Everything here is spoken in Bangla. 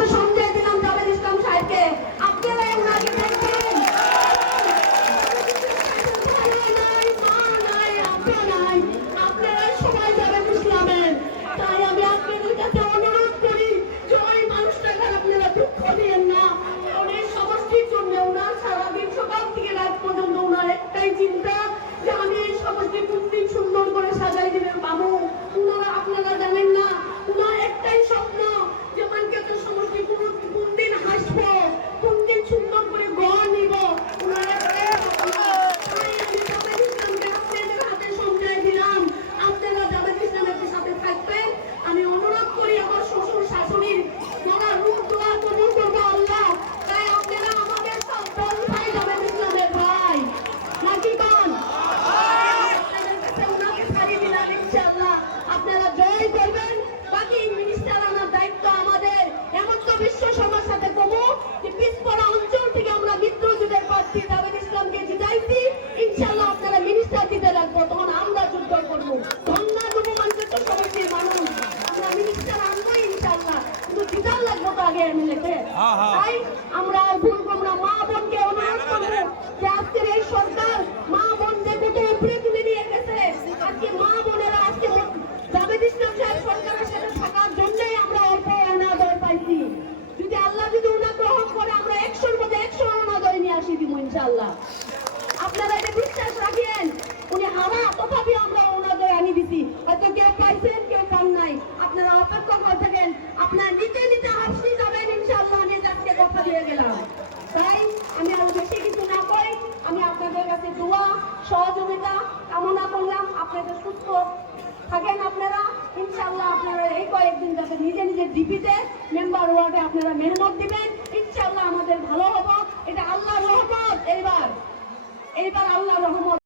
সাথে সঞ্জয় দিলাম জাভেদ ইসলাম সাহেবকে। আপনারা ওনাকে দেখবেন, আপনারা সবাই জাভেদ ইসলামের। তাই আমি আপনাদের কাছে অনুরোধ করি যে ওই মানুষটাকে আপনারা দুঃখ দিয়েন না। ওনার সমষ্টির জন্য ওনার সারাদিন সকাল থেকে রাত পর্যন্ত ওনার একটাই চিন্তা যে আমি এই সমষ্টি কোনদিন সুন্দর করে সাজাই দিবেন বাবু। ওনারা আপনারা জানেন না, ওনার একটাই স্বপ্ন যে মানকেতো সমষ্টি কোনদিন হাসবো, কোনদিন সুন্দর করে গড় নিব। ওনার একটাই স্বপ্ন। তাই আমি জাভেদ ইসলামকে আপনাদের হাতে সমঝাই দিলাম, আপনারা জাভেদ ইসলামের সাথে থাকবেন। আমি অনুরোধ করি আমার শ্বশুর শাশুড়ির ওনার রূপ দোয়া কবুল করবো আল্লাহ। তাই আপনারা আমাদের সব বড় ভাই জাভেদ ইসলামের ভাই নাকি কন? আপনাদের কাছে ওনাকে ছাড়িয়ে দিলাম ইনশাআল্লাহ, আপনারা জয় করবেন। বাকি মিনিস্টার আনার দায়িত্ব আমাদের। এমন তো বিশ্ব সবার সাথে কমু যে পিছপড়া অঞ্চল থেকে আমরা মিত্রজোটের প্রার্থী জাভেদ ইসলামকে জিতাইছি, ইনশাআল্লাহ আপনারা মিনিস্টার দিতে রাখবো, তখন আমরা যুদ্ধ করবো। ধন্যা যুবমানকে তো সমষ্টির মানুষ, আমরা মিনিস্টার আনবো ইনশাআল্লাহ, কিন্তু জিতার লাগবো তো আগে এমএলএতে। তাই আমরা ভুল করবো না। মা বোনকে অনুরোধ করবো যে আজকের এই সরকার মা বোনদের কত উপরে তুলে নিয়ে গেছে। আজকে মা বোনেরা আজকে জাভেদ ইসলাম সাহেব সরকারের সাথে থাকার জন্যই আমরা অল্প অনাদয় পাইছি। যদি আল্লাহ যদি উনা গ্রহণ করে আমরা 100-র মধ্যে 100 অনাদয় নিয়ে আসি দিব ইনশাআল্লাহ। আপনারা এটা বিশ্বাস রাখেন, উনি হারা তথাপি আমরা অনাদয় আনি দিছি। হয়তো কেউ পাইছেন কেউ পান নাই, আপনারা অপেক্ষা করে থাকেন। আপনারা নিতে নিতে হাসি যাবেন ইনশাআল্লাহ। আমি আজকে কথা দিয়ে গেলাম। তাই আমি আর বেশি কিছু না করি, আমি আপনাদের কাছে দোয়া সহযোগিতা কামনা করলাম। আপনাদের সুস্থ থাকেন আপনারা ইনশাআল্লাহ। আপনারা এই কয়েকদিন যাতে নিজে নিজে ডিপিতে মেম্বার ওয়ার্ডে আপনারা মেহনত দিবেন, ইনশাআল্লাহ আমাদের ভালো হবো। এটা আল্লাহর রহমত। এইবার আল্লাহর রহমত।